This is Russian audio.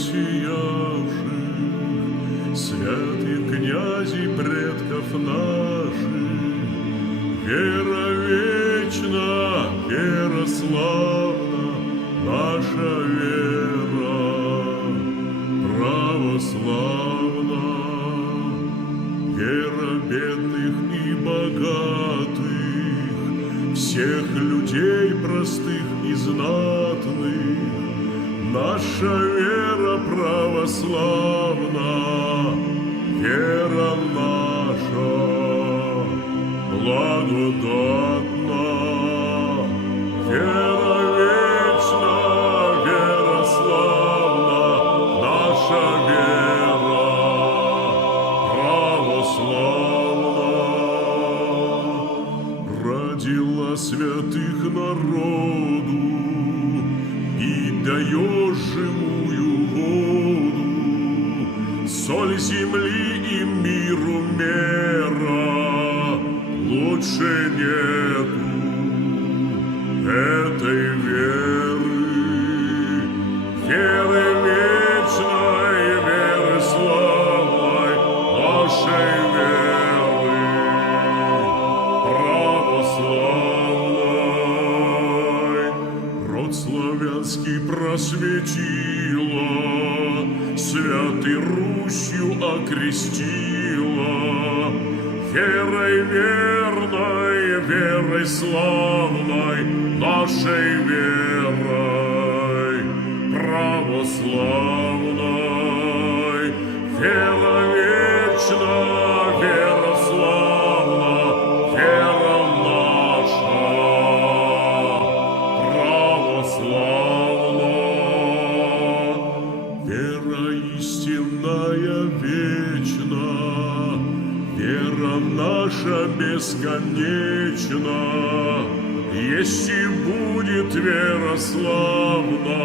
просиявших, святых князей предков наших. Вера вечна, вера славна, наша вера православна. Вера бедных и богатых, всех людей простых и знатных. Наша вера православна, вера наша благодатна. Вера вечна, вера славна, наша вера православна. Родила святых народу, даешь живую воду, соль земли и миру мера, лучше нету этой веры, веры вечной, веры славной, нашей веры православной. Род славянский просветила, святой Русью окрестила, верой верной, верой славной, нашей верой православной. Вера вечна, вера славна, вера наша православна. Вера истинная вечна, вера наша бесконечна, если будет вера славна,